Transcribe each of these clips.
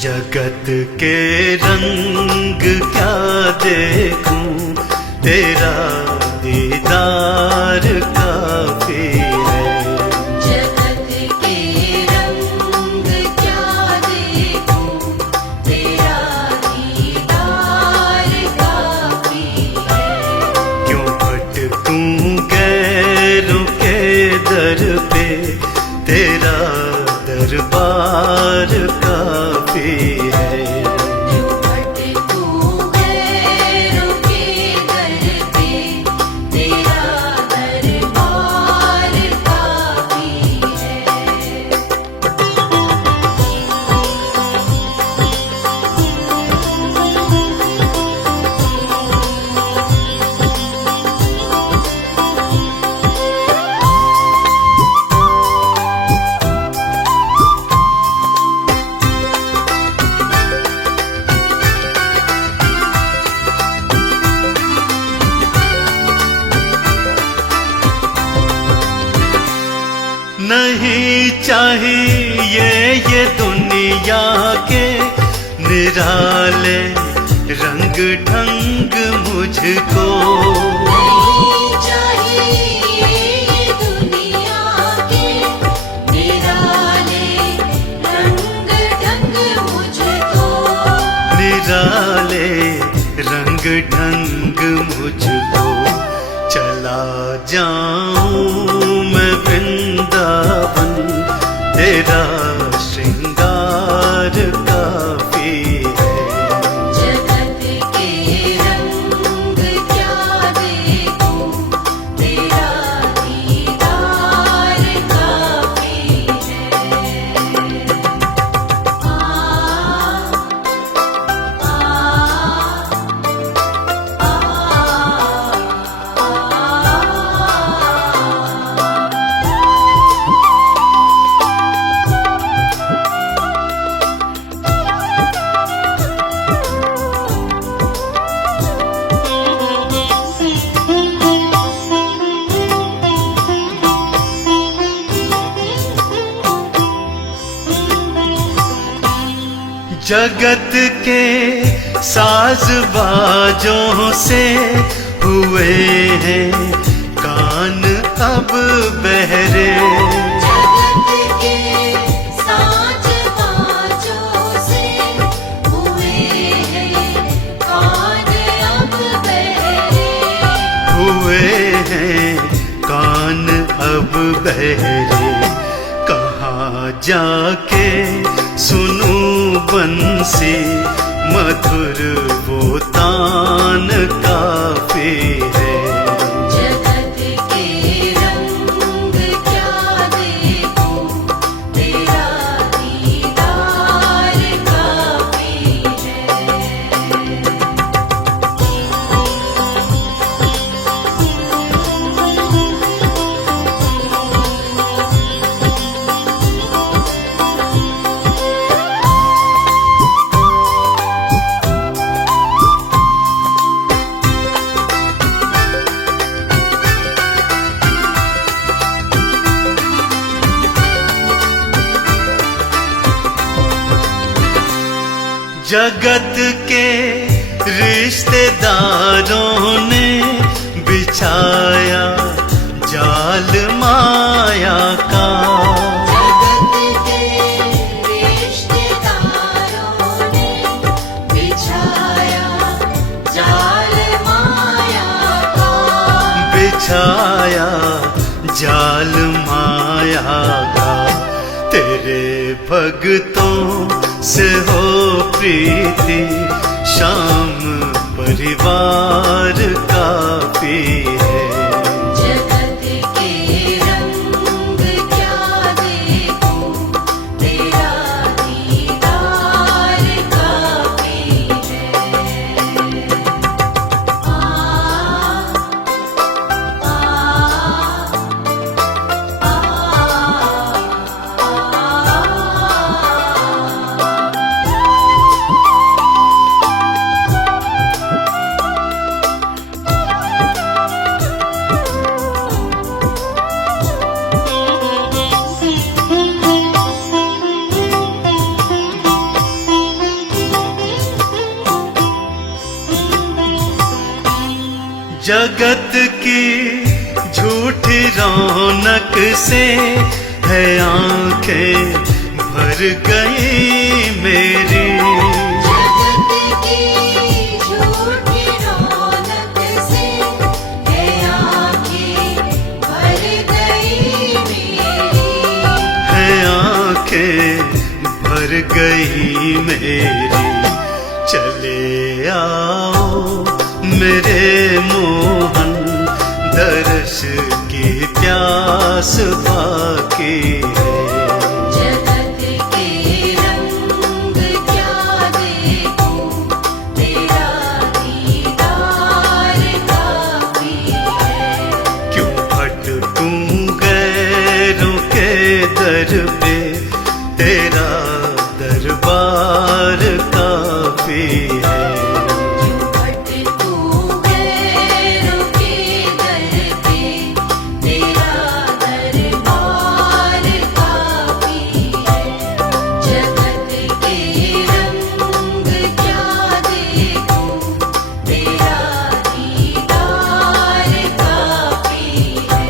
जगत के रंग क्या देखूं, तेरा दीदार काफी है। जगत के रंग क्या देखूं, तेरा दीदार काफी है। क्यों भटकूं गैरों के दर पे, तेरा दरबार काफी है। क्यों भटकूं गैरों के दर पे, तेरा दरबार काफी है। नहीं चाहिए ये दुनिया के निराले रंग ढंग मुझको। नहीं चाहिए ये दुनिया के निराले रंग ढंग मुझको। निराले रंग ढंग मुझको। चला जाऊं मैं वृंदावन, तेरा श्रृंगार काफी है। जगत के रंग क्या देखूं, तेरा दीदार काफी है। जगत के साज बाजों से हुए हैं कान अब बहरे। जगत के साज बाजों से हुए हैं कान अब बहरे। हुए हैं कान अब बहरे। कहाँ जाके सुनूं बंसी मधुर वो तान काफी है। जगत के रंग क्या देखूं, तेरा दीदार काफी है। जगत के रिश्तेदारों ने बिछाया जाल माया का। जगत के रिश्तेदारों ने बिछाया जाल माया का। बिछाया जाल माया का। तेरे भक्तों से हो प्रीति, शाम परिवार काफी है। जगत के रंग क्या देखूं, तेरा दीदार काफी है। जगत की झूठी रौनक से है आंखें भर गई मेरी। जगत की झूठी रौनक से है आँखें भर गई मेरी। है आंखें भर गई मेरी। चले आओ मेरे मोहन, दर्श की प्यास बाकी है। जगत के रंग क्या देखूं, तेरा दीदार काफी है। क्यों भटकूं गैरों के दर पे, तेरा दरबार काफी है। क्यों भटकूं गैरों के दर पे, तेरा दरबार काफी है। जगत के रंग क्या देखूं, तेरा दीदार काफी है।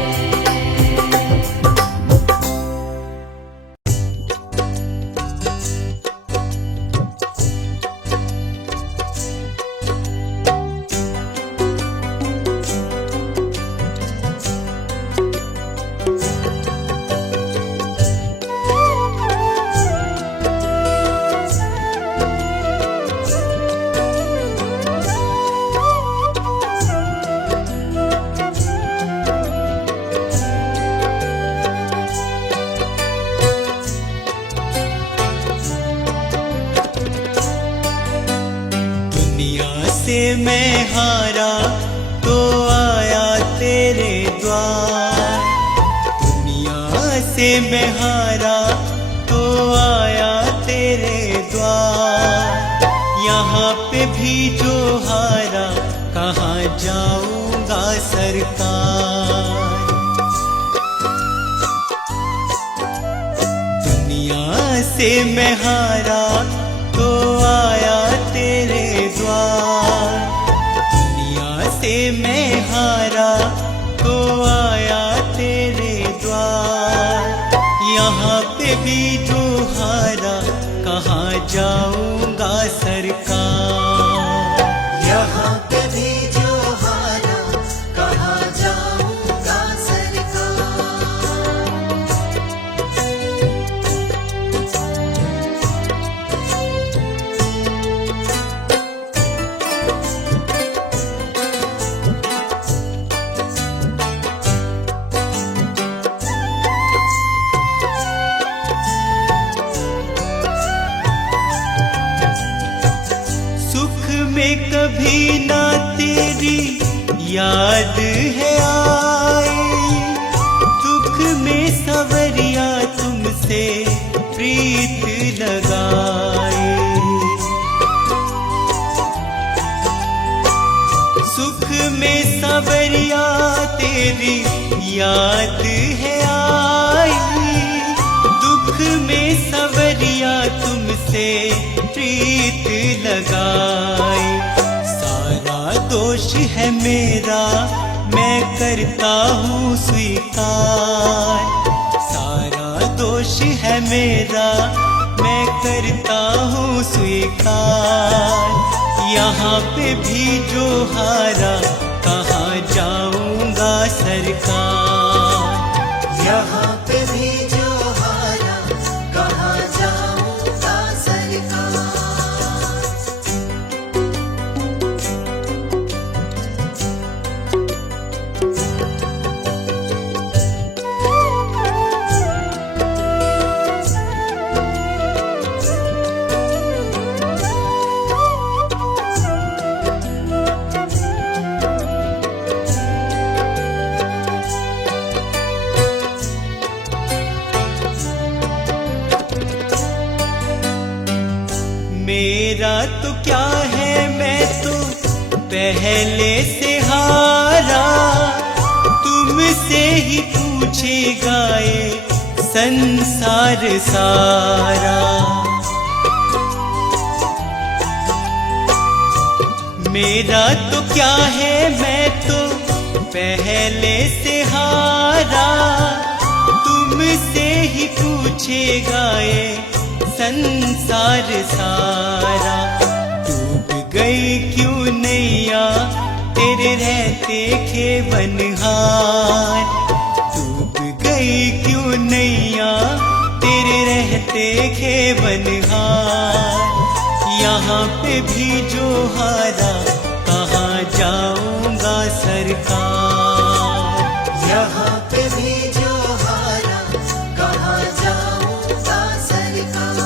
दुनिया से मैं हारा तो आया तेरे द्वार। दुनिया से मैं हारा तो आया तेरे द्वार। यहाँ पे भी जो हारा कहाँ जाऊंगा सरकार। दुनिया से मैं हारा तो आया तेरे द्वार। दुनिया से मैं हारा तो आया तेरे द्वार। यहाँ पे भी जो हारा कहाँ जाऊंगा सरकार। यहाँ पे भी जो हारा कहाँ जाऊंगा सरकार। सुख में कभी ना तेरी याद है आई। दुख में सवरिया तुमसे प्रीत लगाए। सुख में सवरिया तेरी याद है आई। दुख में सवरिया तुमसे प्रीत लगाई। सारा दोष है मेरा मैं करता हूँ स्वीकार। सारा दोष है मेरा मैं करता हूँ स्वीकार। यहाँ पे भी जो हारा कहाँ जाऊंगा सरकार। यहाँ पे भी जो हारा कहाँ जाऊंगा सरकार। मेरा तो क्या है मैं तो पहले से हारा। तुमसे ही पूछेगा ये संसार सारा। मेरा तो क्या है, मैं तो पहले से हारा। तुमसे ही पूछेगा ये संसार सारा। डूब गई क्यों नैया तेरे रहते खेवनहार। डूब गई क्यों नैया तेरे रहते खेवनहार। यहाँ पे भी जो हारा कहाँ जाऊंगा सरकार। यहाँ पे भी जो हारा कहाँ जाऊंगा सरकार।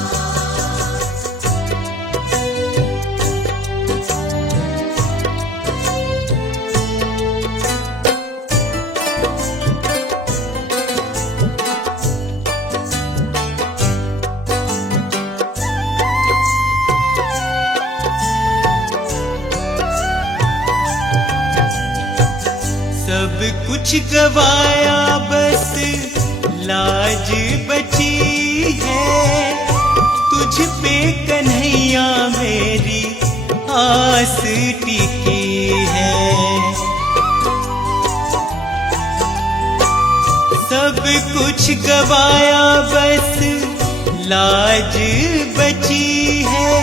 सब कुछ गवाया बस लाज बची है। तुझ पे कन्हैया मेरी आस टिकी है। सब कुछ गवाया बस लाज बची है।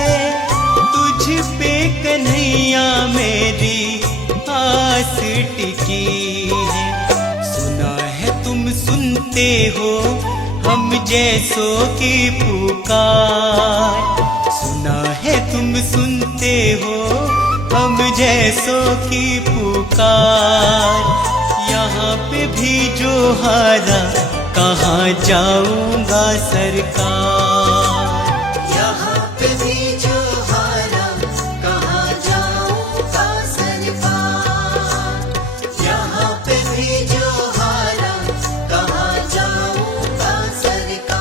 तुझ पे कन्हैया मेरी आस टिकी है। सुना है तुम सुनते हो हम जैसों की पुकार। सुना है तुम सुनते हो हम जैसों की पुकार। यहाँ पे भी जो हारा कहाँ जाऊंगा सरकार। यहाँ पे भी जो हारा कहाँ जाऊंगा सरकार। यहाँ पे भी जो हारा कहाँ जाऊंगा सरकार।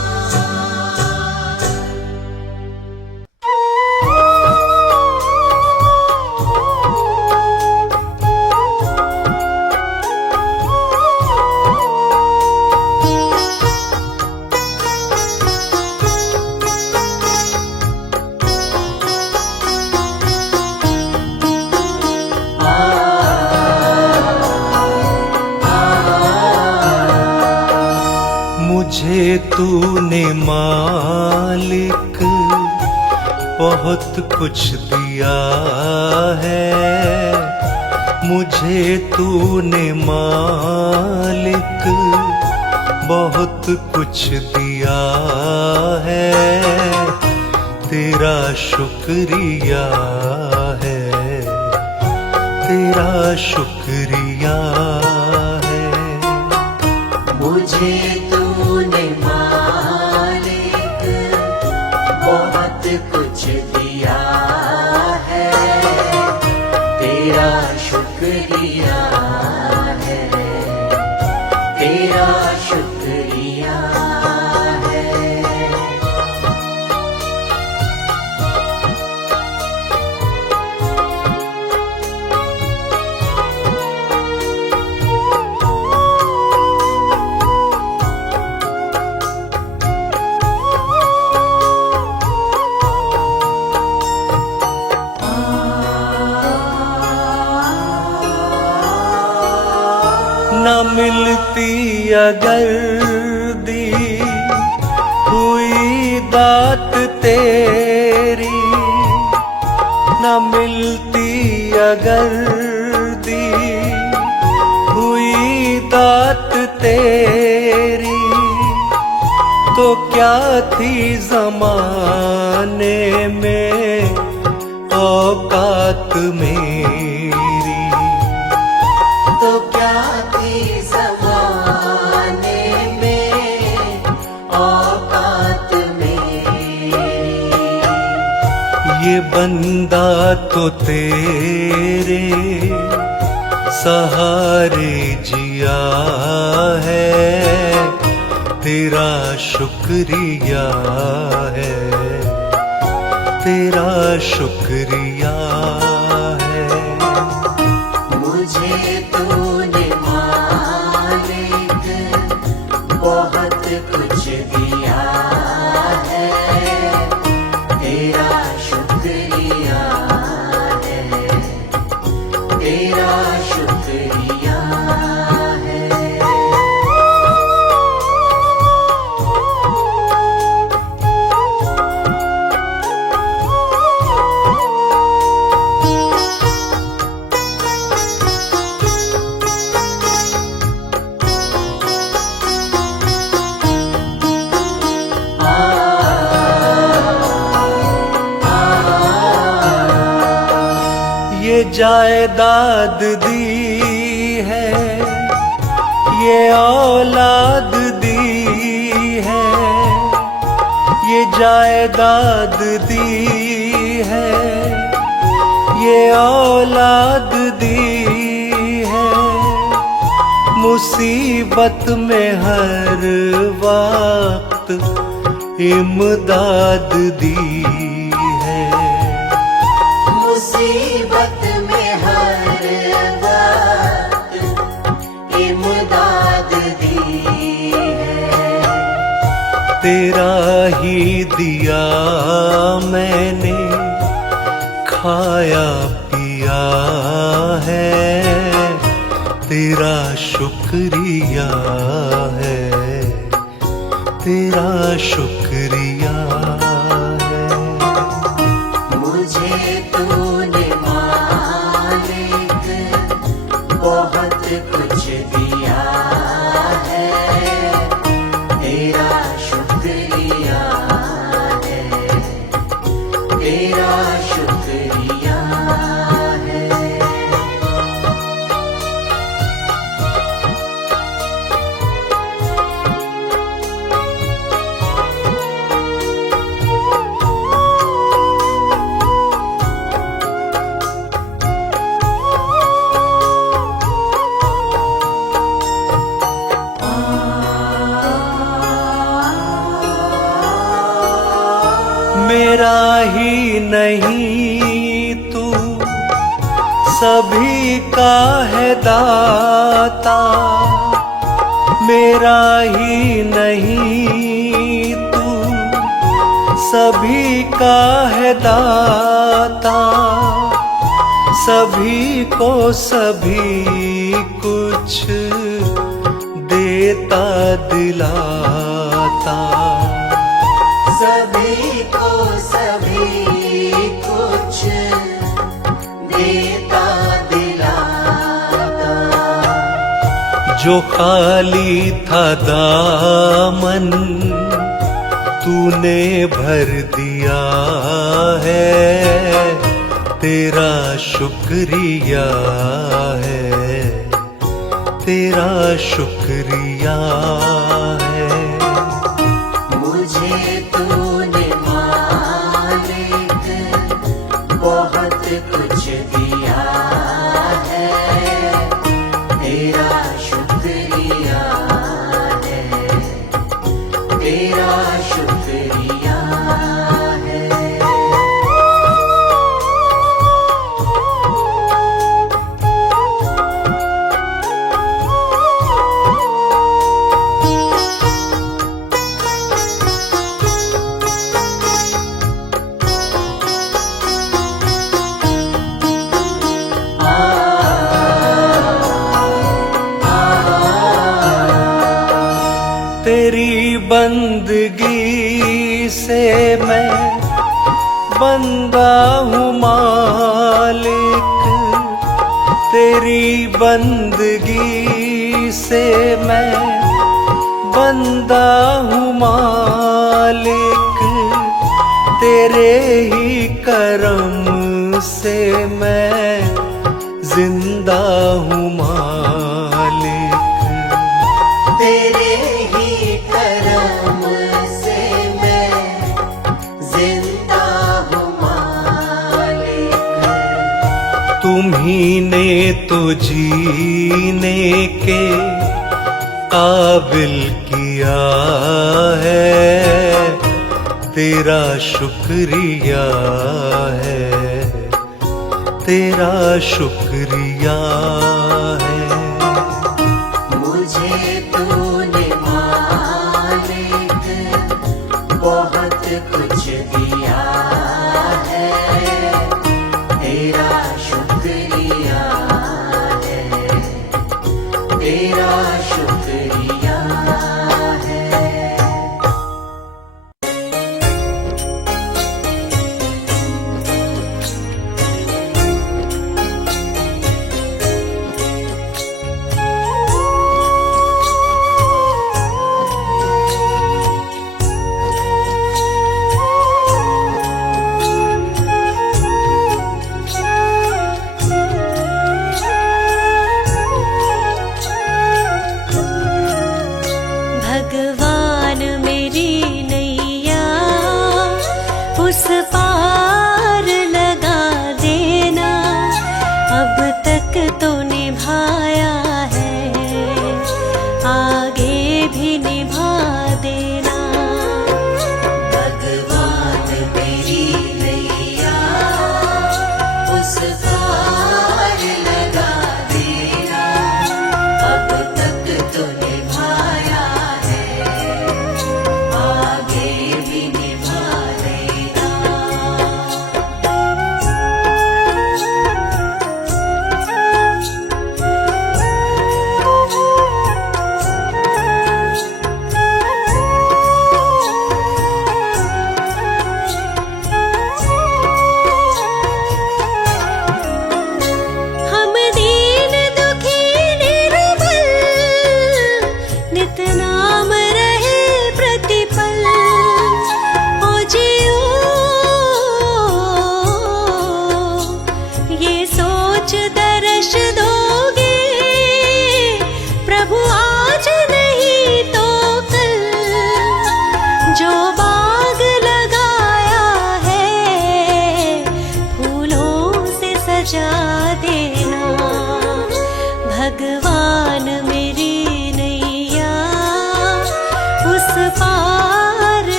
मुझे तूने मालिक बहुत कुछ दिया है। मुझे तूने मालिक बहुत कुछ दिया है। तेरा शुक्रिया है, तेरा शुक्रिया है। मुझे तूने मालिक बहुत कुछ दिया है। तेरा शुक्रिया है, तेरा शुक्रिया है। न मिलती अगर दी हुई दात तेरी। न मिलती अगर दी हुई दात तेरी। तो क्या थी जमाने में औकात मेरी। तो क्या थी ज़माने में औकात मेरी। ये बंदा तो तेरे सहारे जिया है। तेरा शुक्रिया है, तेरा शुक्रिया है। मुझे तूने मालिक बहुत कुछ दिया है। तेरा शुक्रिया है, जायदाद दी है, ये औलाद दी है, ये जायदाद दी है, ये औलाद दी है। मुसीबत में हर वक्त इमदाद दी है, मुसीबत में हर वक्त इमदाद दी है। तेरा ही दिया मैंने खाया पिया है, तेरा शुक्रिया है, तेरा शुक्रिया है। मुझे तूने मालिक बहुत कुछ दिया है, तेरा शुक्रिया है, तेरा शुक्रिया है। मेरा ही नहीं तू सभी का है दाता, मेरा ही नहीं तू सभी का है दाता, सभी को सभी कुछ देता दिलाता, सभी को सभी कुछ देता दिलाता। जो खाली था दामन तूने भर दिया है, तेरा शुक्रिया है, तेरा शुक्रिया है। मुझे तूने मालिक बहुत कुछ दिया है, तेरा शुक्रिया है, तेरा शुक्रिया है। तेरी बंदगी से मैं बंदा हूँ मालिक, तेरी बंदगी से मैं बंदा हूँ मालिक, तेरे ही करम से मैं जिंदा हूँ मालिक। तेरे ही करम से मैं जिंदा हूँ मालिक। तुम्ही ने तो जीने के काबिल किया है, तेरा शुक्रिया है, तेरा शुक्रिया है। मुझे तूने मालिक बहुत कुछ दिया है, तेरा शुक्रिया है, तेरा शुक्रिया है।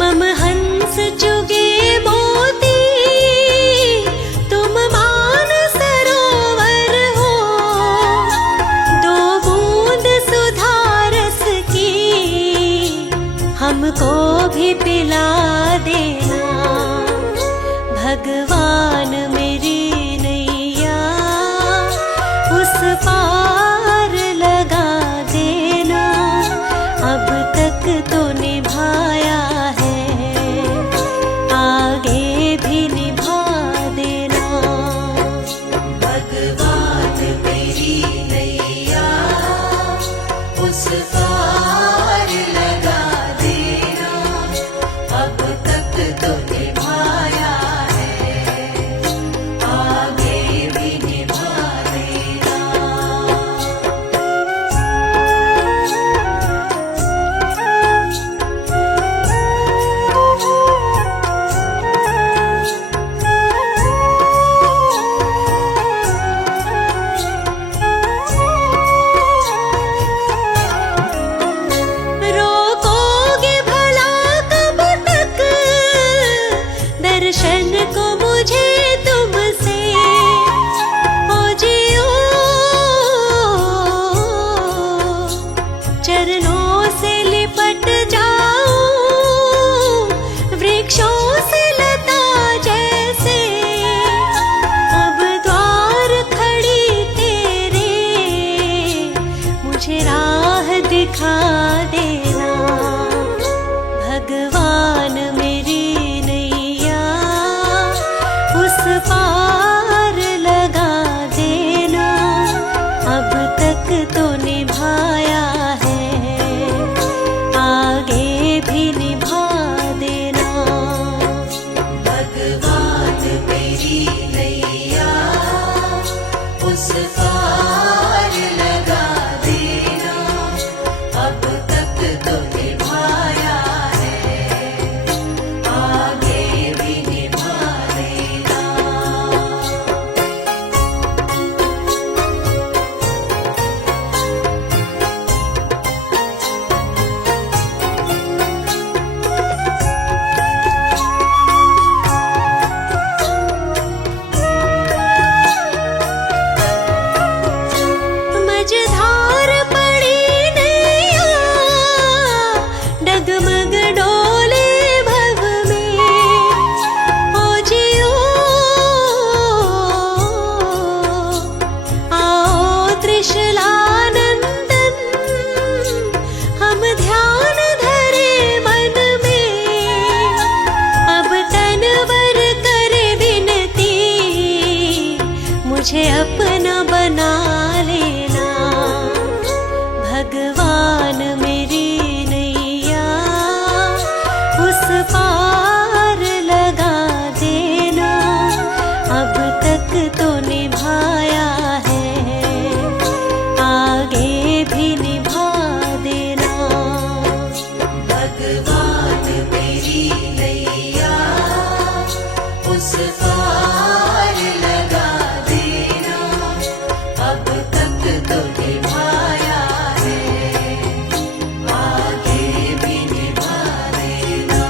मम हंस चुगे मोती, तुम मान सरोवर हो। दो बूंद सुधा रस की हमको भी पिला देना। भगवान मेरी नैया उस पार लगा देना। अब तक तो निभाया है, आगे भी निभा देना। भगवान मेरी नैया उस पार लगा देना। अब तक तो निभाया है, आगे भी निभा देना। रोकोगे भला कब तक दर्शन को मुझे तुमसे। ओ जियो चरणों से लिपट जाऊं, वृक्षों से लता जैसे। अब द्वार खड़ी तेरे, मुझे राह दिखा देना। भगवान मेरी नैया उस पार लगा देना। अब तक तो निभाया है, आगे भी निभा देना। भगवान मेरी नैया उस पार लगा देना। अब तक तो निभाया है, आगे भी निभा देना। मझधार पड़ी नैया, डगमग डोले भव में। ओ जियो आओ त्रिशलानंदन, हम ध्यान धरे मन में। अब तनवर करे विनती, मुझे अपना बना लेना। भगवान मेरी नैया उस पार लगा देना। अब तक तो निभाया है, आगे भी निभा देना। भगवान मेरी नैया उस पार लगा देना। अब तक तो निभाया है, आगे भी निभा देना।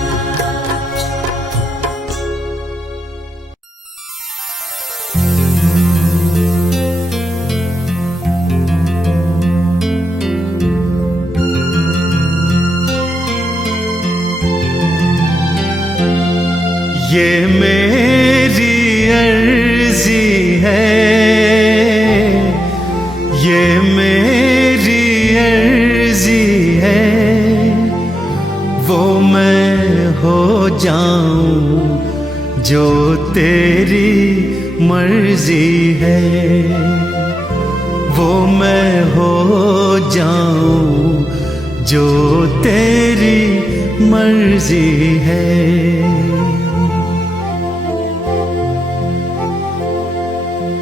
ये मेरी अर्जी है, ये मेरी अर्जी है। वो मैं हो जाऊं जो तेरी मर्जी है। वो मैं हो जाऊं जो तेरी मर्जी है।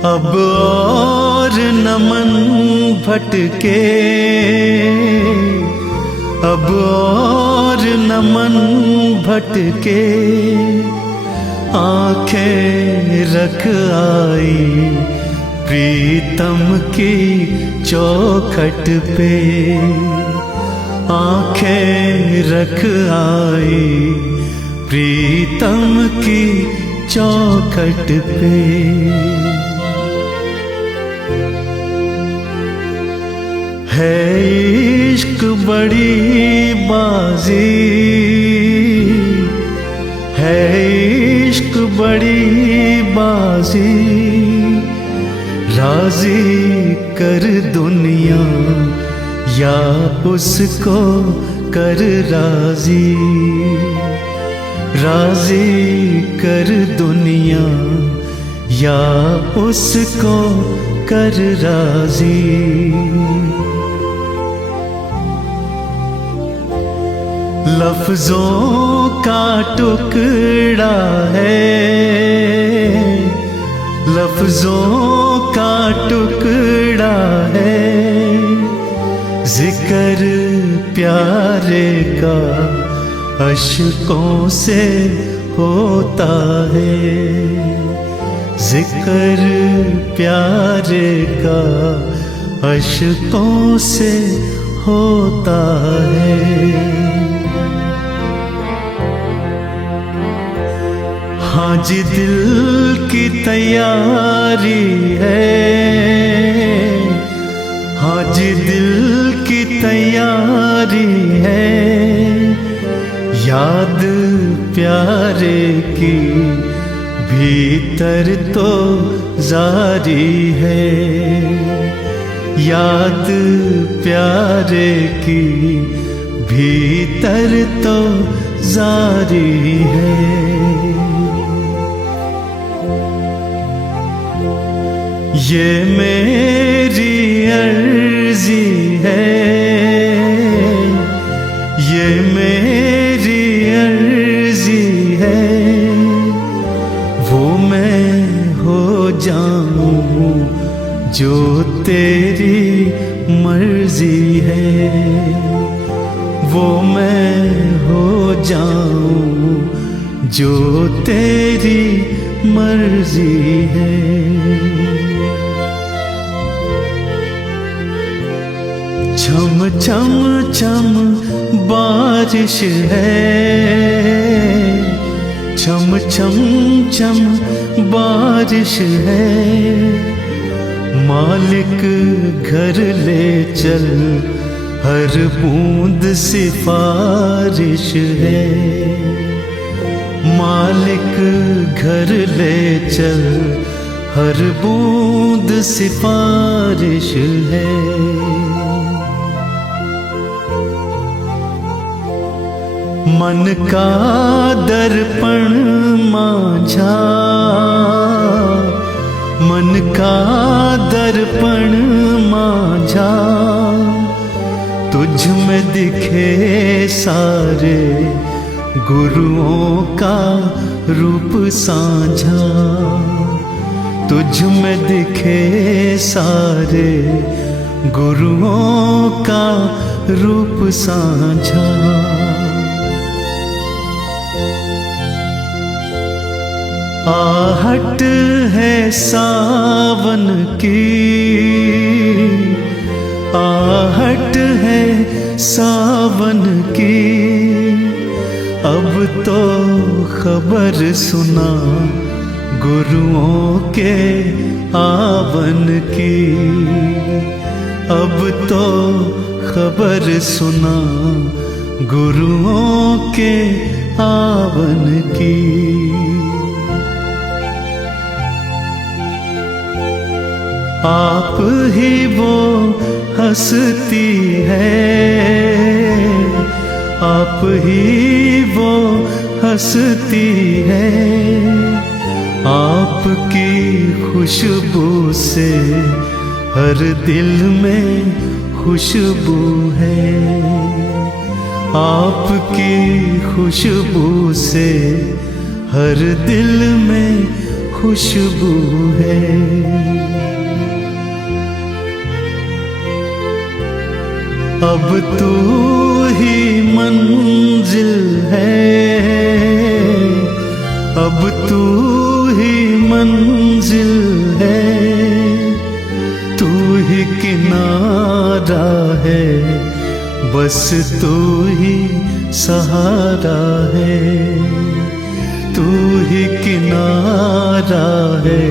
अब और न मन भटके, अब और न मन भटके। आंखें रख आई प्रीतम की चौखट पे। आंखें रख आई प्रीतम की चौखट पे। है इश्क बड़ी बाजी, है इश्क बड़ी बाजी, राजी कर दुनिया या उसको कर राजी, राजी कर दुनिया या उसको कर राजी। लफ्जों का टुकड़ा है, लफ्जों का टुकड़ा है, जिक्र प्यारे का अश्कों से होता है, जिक्र प्यारे का अश्कों से होता है। हाँ जी दिल की तैयारी है, हाँ जी दिल की तैयारी है, याद प्यारे की भीतर तो जारी है, याद प्यारे की भीतर तो जारी है। ये मेरी अर्जी है, ये मेरी अर्जी है, वो मैं हो जाऊं जो तेरी मर्जी है, वो मैं हो जाऊं जो तेरी मर्जी है। छम छम छम बारिश है, छम छम छम बारिश है, मालिक घर ले चल हर बूंद सिफारिश है, मालिक घर ले चल हर बूंद सिफारिश है। मन का दर्पण मांझा, मन का दर्पण मांझा, तुझ में दिखे सारे गुरुओं का रूप साझा, तुझ में दिखे सारे गुरुओं का रूप साझा। आहट है सावन की, आहट है सावन की, अब तो खबर सुना गुरुओं के आवन की, अब तो खबर सुना गुरुओं के आवन की। आप ही वो हंसती है, आप ही वो हंसती है, आपकी खुशबू से हर दिल में खुशबू है, आपकी खुशबू से हर दिल में खुशबू है। अब तू ही मंजिल है, अब तू ही मंजिल है, तू ही किनारा है, बस तू ही सहारा है, तू ही किनारा है,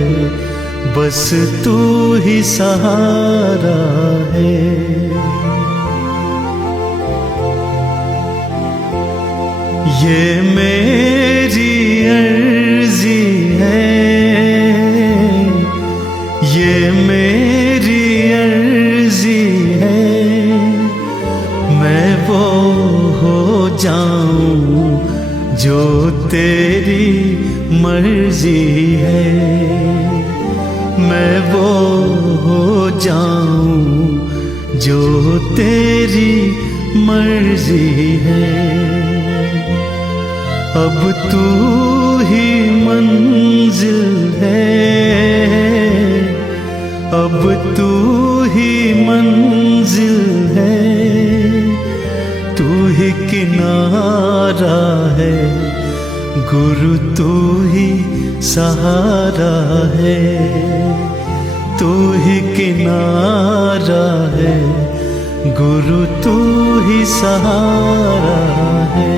बस तू ही सहारा है। ये मेरी अर्जी है, ये मेरी अर्जी है, मैं वो हो जाऊं जो तेरी मर्जी है, मैं वो हो जाऊं जो तेरी मर्जी है। अब तू ही मंजिल है, अब तू ही मंजिल है, तू ही किनारा है, गुरु तू ही सहारा है, तू ही किनारा है, गुरु तू ही सहारा है।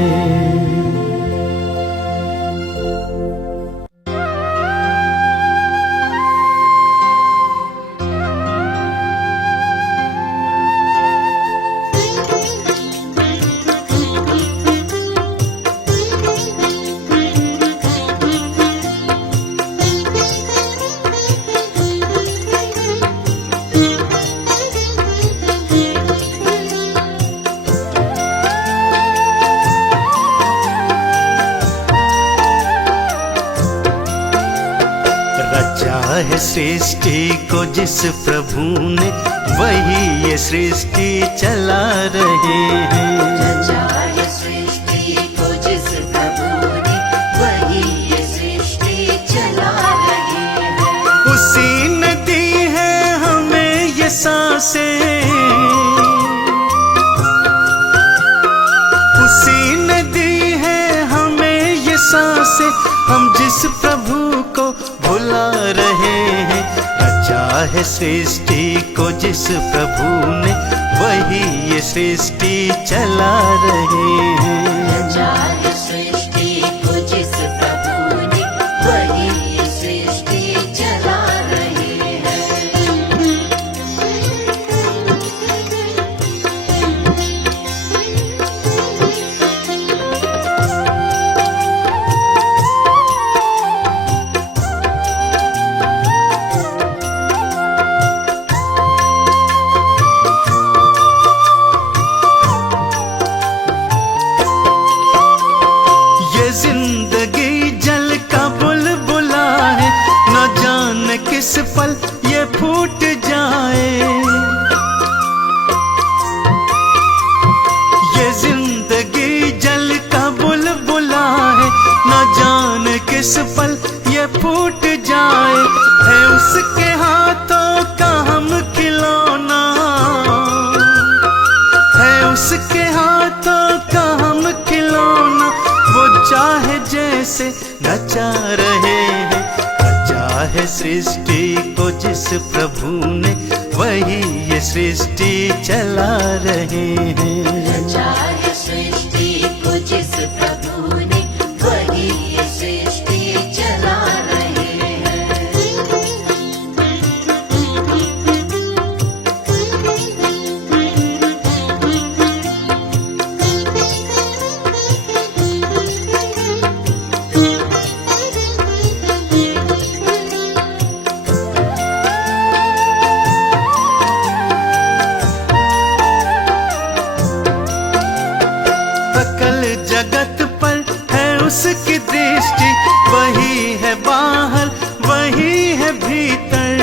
है सृष्टि को जिस प्रभु ने, वही ये सृष्टि चला रहे हैं। रचा है सृष्टि को जिस प्रभु ने, वही ये सृष्टि चला रहे हैं। उसी ने दी है हमें ये सांसें, उसी ने दी है हमें ये सांसें, हम जिस प्रभु को भुला रहे हैं। रचा है सृष्टि को जिस प्रभु ने, वही ये सृष्टि चला रहे हैं। रचा है सृष्टि को जिस प्रभु ने, वही ये सृष्टि चला रहे हैं। जिंदगी जल का बुलबुला है, न जाने किस पल ये फूट जाए। ये जिंदगी जल का बुलबुला है, न जाने किस पल ये फूट जाए। है उसके हाथों का हम खिलौना, है उसके हाथों का हम खिलौना, वो चाहे जैसे नचा रहे हैं। रचा है सृष्टि को जिस प्रभु ने, वही ये सृष्टि चला रहे हैं। रचा है सृष्टि को जिस प्रभु ने, वही ये सृष्टि चला रहे हैं। सकल जगत पर है उसकी दृष्टि, वही है बाहर वही है भीतर।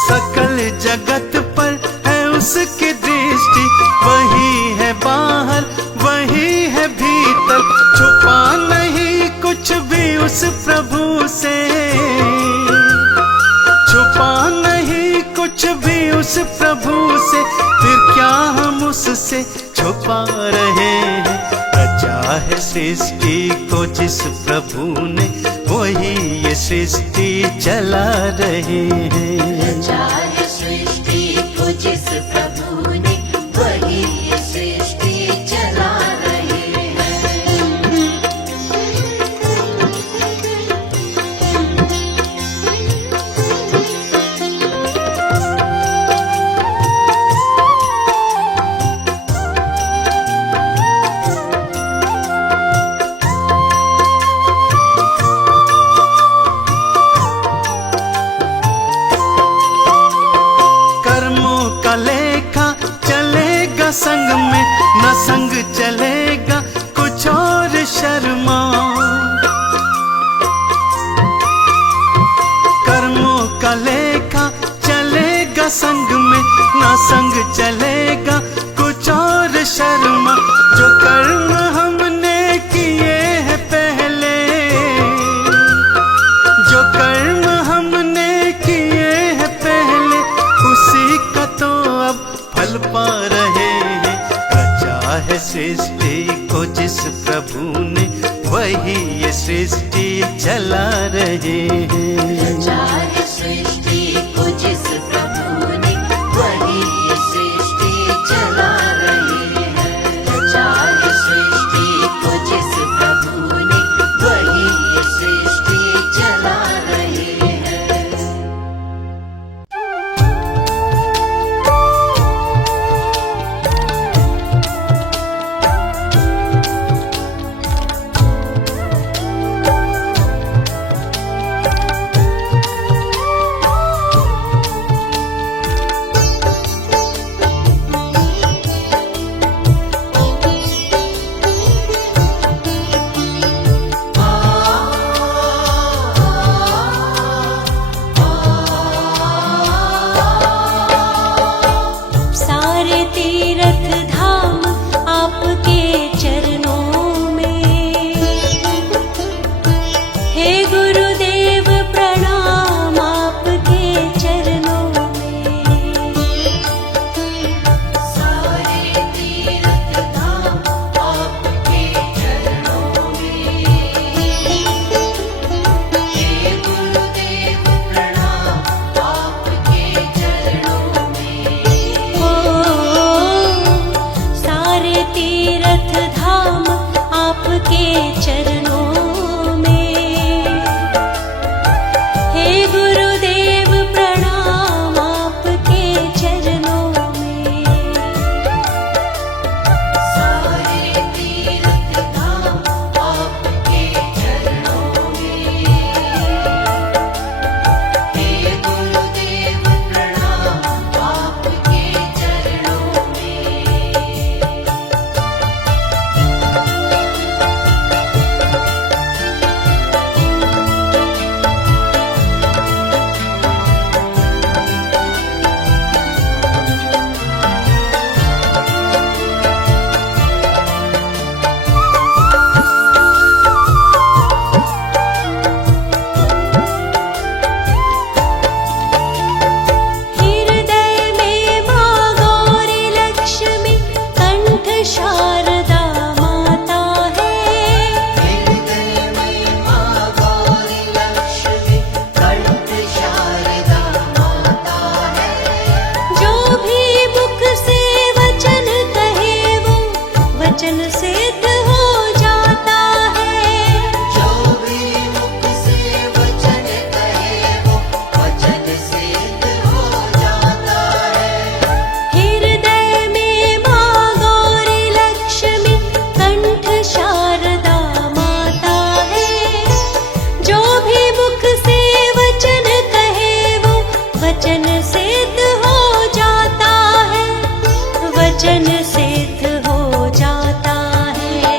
सकल जगत पर है उसकी दृष्टि, वही है बाहर वही है भीतर। छुपा नहीं कुछ भी उस प्रभु से, छुपा नहीं कुछ भी उस प्रभु से, फिर क्या हम उससे छुपा रहे हैं। रचा है सृष्टि को जिस प्रभु ने, वही ये सृष्टि चला रहे हैं। रचा है सृष्टि को जिस प्रभु ने, वही ये सृष्टि चला रहे हैं। सृष्टि को जिस प्रभु ने, वही ये सृष्टि चला रहे हैं। रचा है सृष्टि को जिस प्रभु ने, वही ये सृष्टि चला रहे हैं। रचा है सृष्टि को जिस प्रभु ने, वही ये सृष्टि चला रहे हैं। सारे तीर्थ धाम आपके चरणों में, हे गुरुदेव प्रणाम आपके चरणों में। सारे तीर्थ धाम आपके चरणों में, हे गुरुदेव प्रणाम आपके चरणों में। सारे तीर्थ धाम आपके चरणों में, हे गुरुदेव प्रणाम आपके चरणों में। सारे तीर्थ धाम आपके चरणों में, हे गुरुदेव प्रणाम आपके चरणों में। हृदय में माँ गौरी लक्ष्मी, कंठ शारदा माता है। हृदय में माँ गौरी लक्ष्मी, कंठ शारदा माता है। जो भी मुख से वचन कहे वो वचन सिद्ध हो जाता है। जो भी मुख से वचन कहे वो वचन सिद्ध हो जाता है। हृदय में माँ गौरी लक्ष्मी, कंठ शारदा माता है। जो भी मुख से वचन कहे वो वचन सिद्ध हो जाता है, वचन सिद्ध हो जाता है।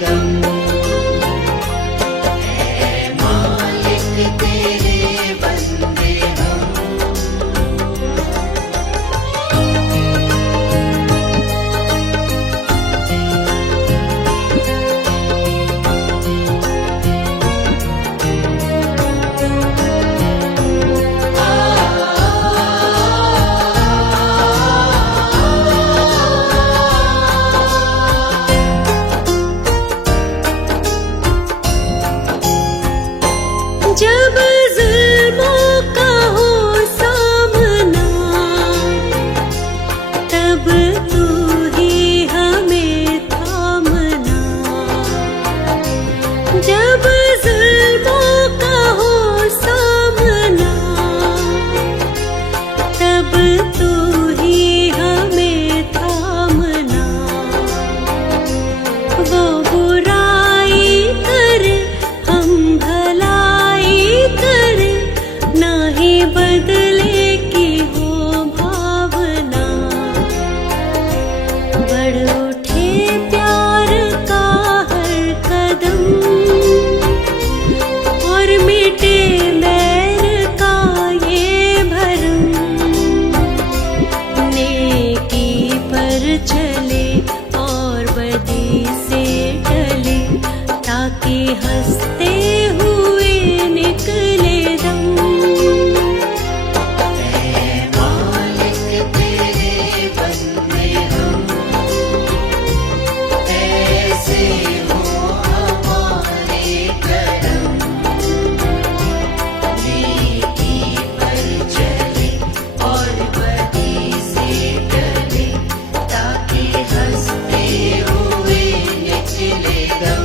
दम। ऐ मालिक तेरे बंदे हम। जब जुल्मों का हो सामना, तब तू ही हमें थामना। जब जुल्मों का हो सामना, तब तू ही हमें थामना। वो बुराई कर हम भलाई कर, ना ही बदले की हो भावना। बढ़ उठे प्यार का हर कदम, और मिटे बैर का ये भरम। नेकी पर चले और बदी से टले, ताकि हंसते हुए निकले दम। ऐ मालिक तेरे बंदे हम। ऐसे हो हमारे करम। नेकी पर चले और बदी से टले, ताकि हंसते हुए निकले दम।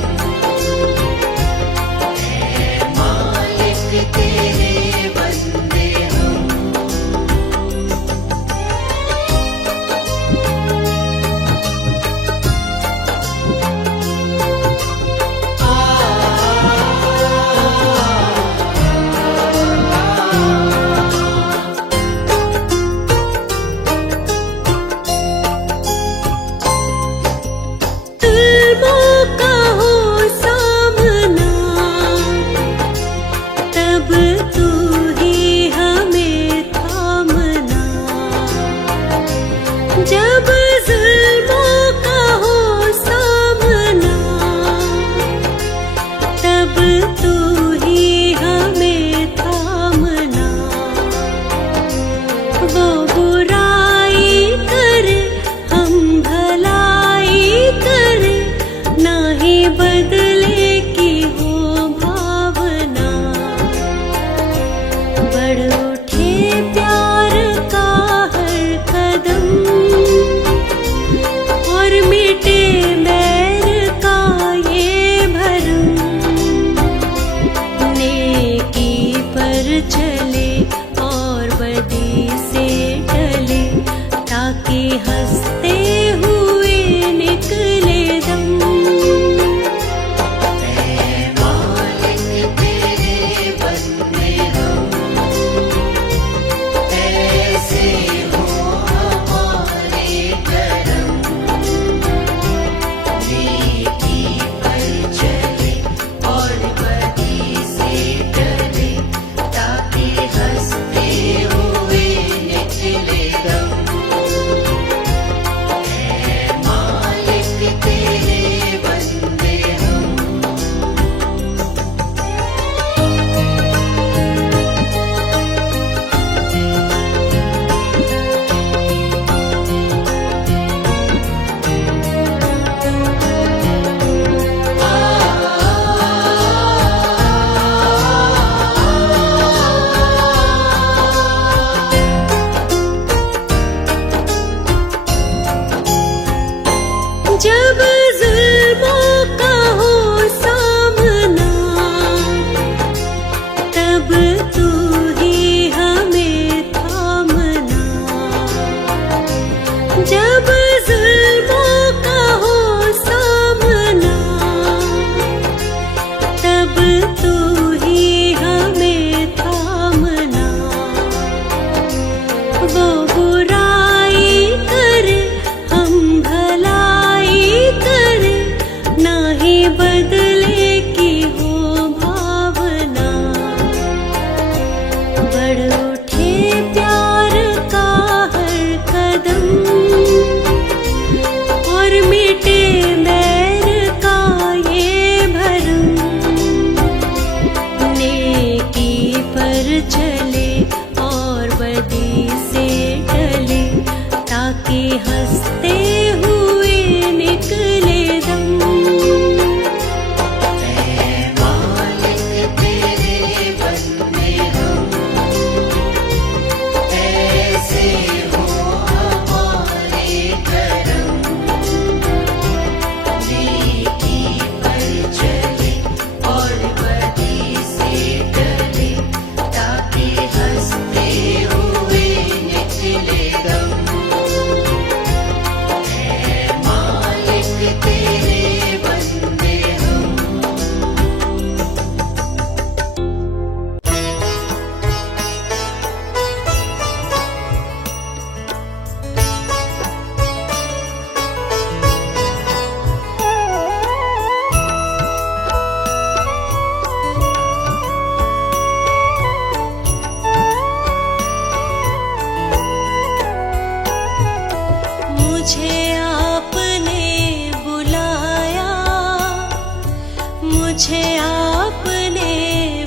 मुझे आपने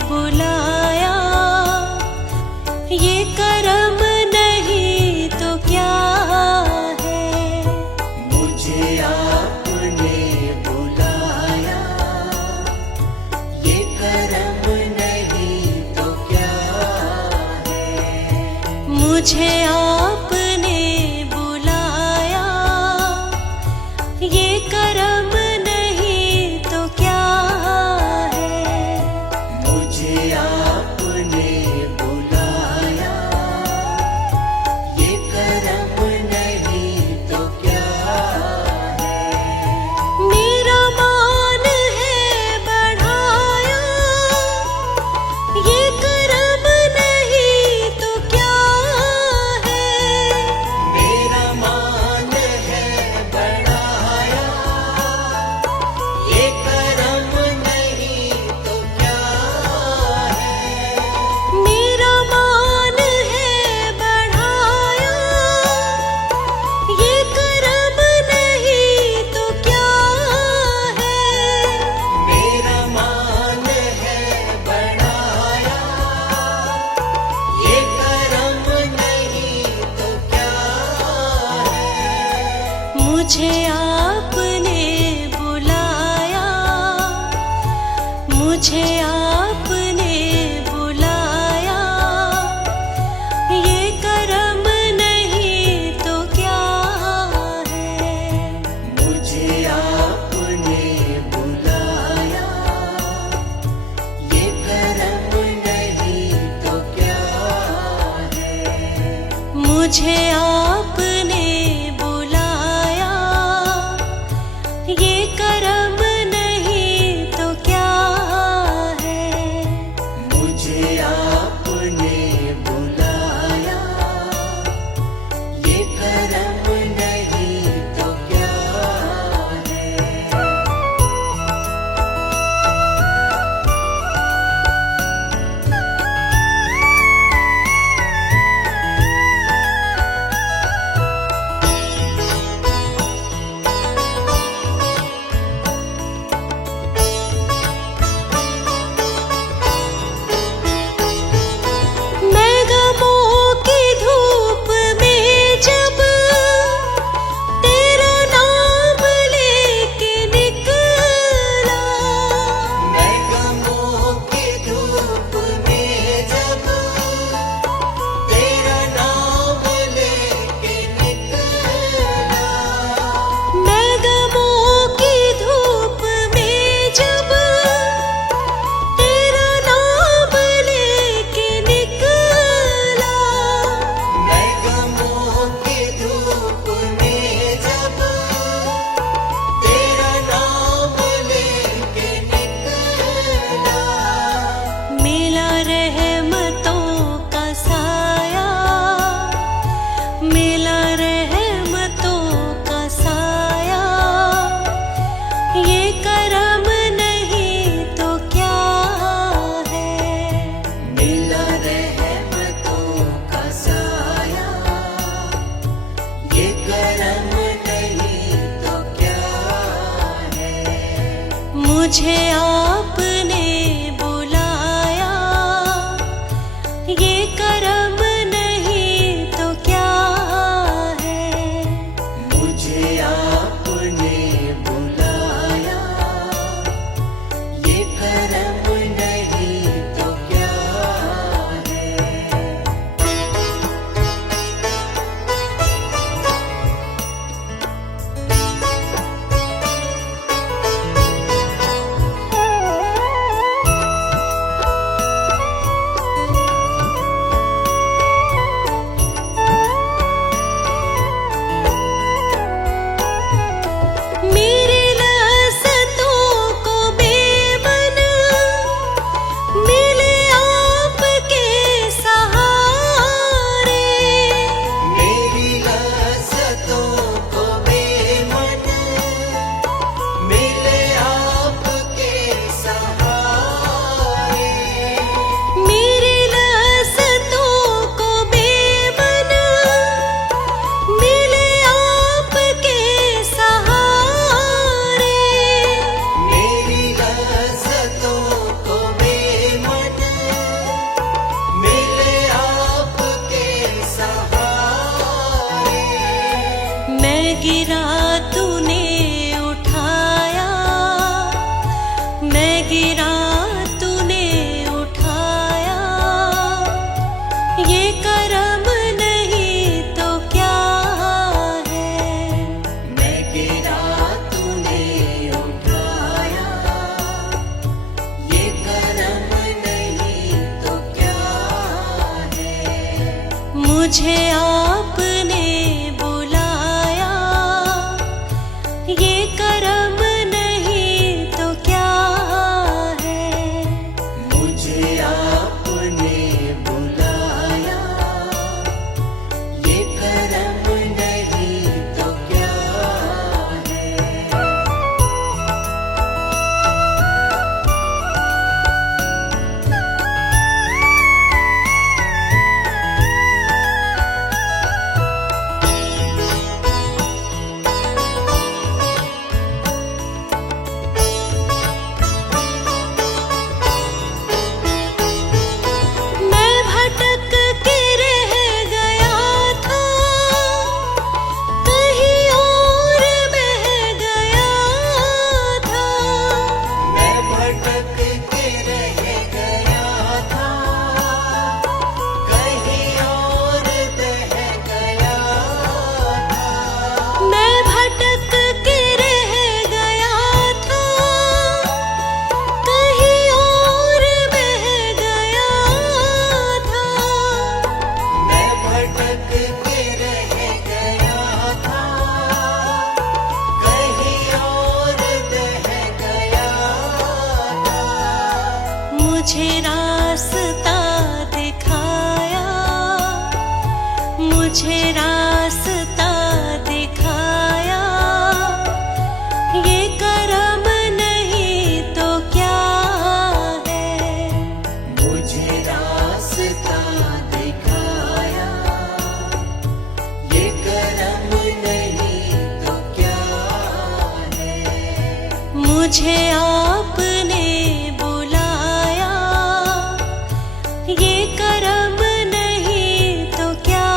बुलाया, ये करम नहीं तो क्या है। मुझे आपने बुलाया, ये करम नहीं तो क्या है। मुझे आपने बुलाया, ये करम नहीं तो क्या है। मुझे आपने बुलाया, ये करम नहीं तो क्या है। मेरा मान है बढ़ाया, ये करम नहीं तो क्या है। मेरा मान है बढ़ाया, ये करम नहीं तो क्या है। मेरा मान है बढ़ाया, ये करम नहीं तो क्या है। मेरा मान है बढ़ाया, ये करम नहीं तो क्या है। मुझे आपने बुलाया, मुझे आपने बुलाया, ये करम नहीं तो क्या है। मुझे आपने बुलाया, ये करम नहीं तो क्या है। मुझे आपने बुलाया, ये करम नहीं तो क्या है। मुझे आपने बुलाया, ये करम नहीं तो क्या है। मैं गमों की धूप में जब तेरा नाम लेके निकला, मैं गमों की धूप में जब तेरा नाम लेके निकला। मैं गमों की धूप में जब तेरा नाम लेके निकला, मैं गमों की धूप में जब तेरा नाम लेके निकला। मिला रहमतों का साया, मिला रहमतों का साया, ये करम नहीं तो क्या है। मिला रहमतों का साया, ये करम नहीं तो क्या है। मुझे आपने बुलाया, ये करम नहीं तो क्या है। मुझे आपने बुलाया, ये करम नहीं तो क्या है। गिरा तूने उठाया, ये करम नहीं तो क्या है। मैं गिरा तूने उठाया, ये करम नहीं तो क्या है। मुझे आपने बुलाया, ये करम नहीं तो क्या है। मुझे आपने बुलाया, ये करम नहीं तो क्या है। मैं भटक के रह गया था, कहीं और बह गया था। मैं भटक के रह गया था, कहीं और बह गया था। मैं भटक के रह गया था, कहीं और बह गया था। मैं भटक के रह गया था, कहीं और बह गया था। मुझे रास्ता दिखाया, मुझे रास्ता दिखाया, ये करम नहीं तो क्या है। मुझे रास्ता दिखाया, ये करम नहीं तो क्या है। मुझे आपने बुलाया, ये करम नहीं तो क्या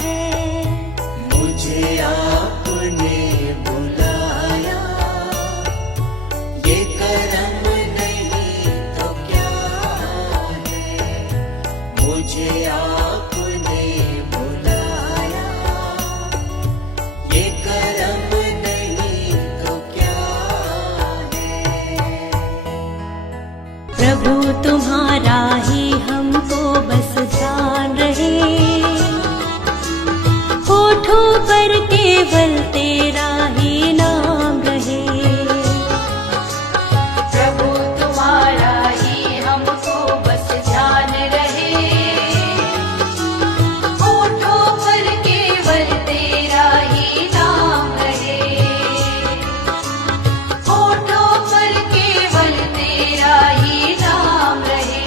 है। मुझे आपने बुलाया, ये करम नहीं तो क्या है। मुझे आपने बुलाया, ये करम नहीं तो क्या है। प्रभु तुम्हारा ही हमको बस ध्यान रहे, होठों पर केवल तेरा ही नाम रहे। प्रभु तुम्हारा ही हमको बस ध्यान रहे, होठों पर केवल तेरा ही नाम रहे। होठों पर केवल तेरा ही नाम रहे।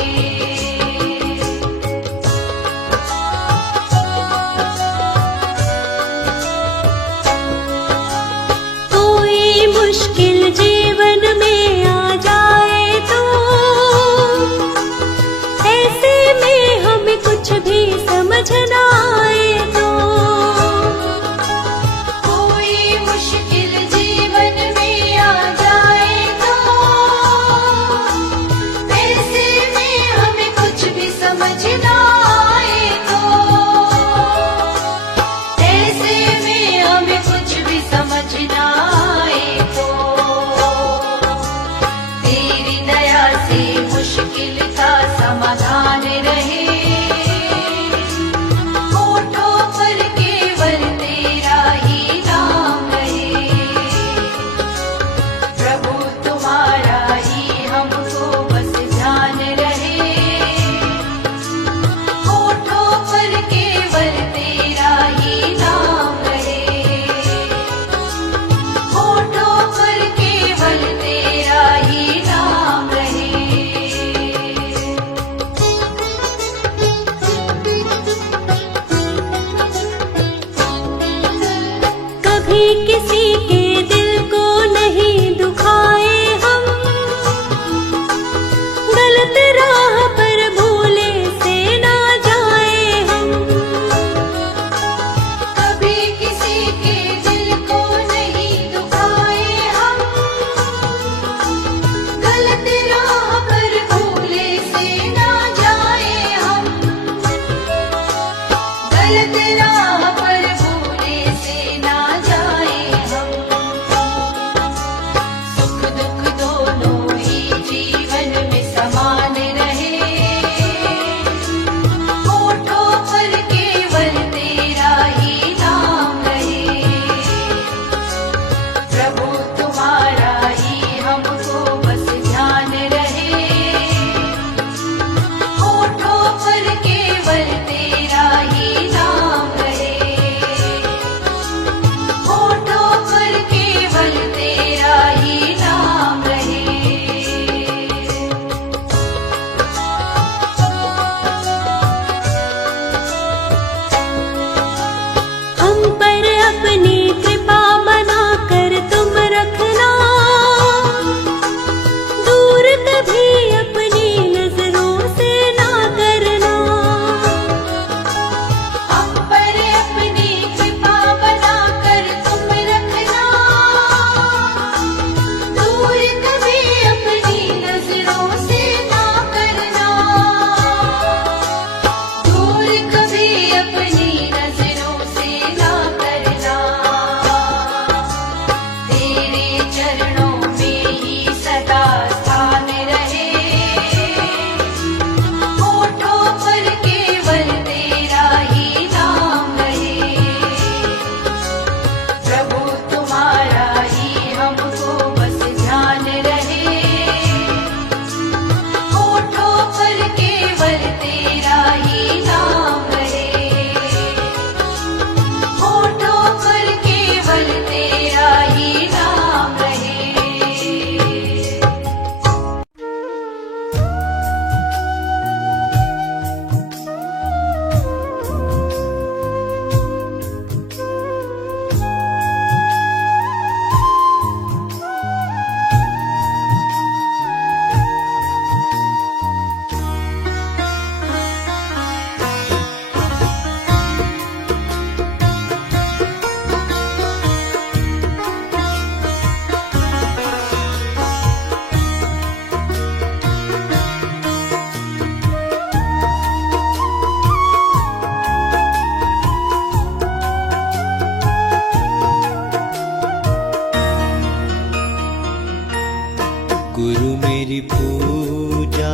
गुरु मेरी पूजा,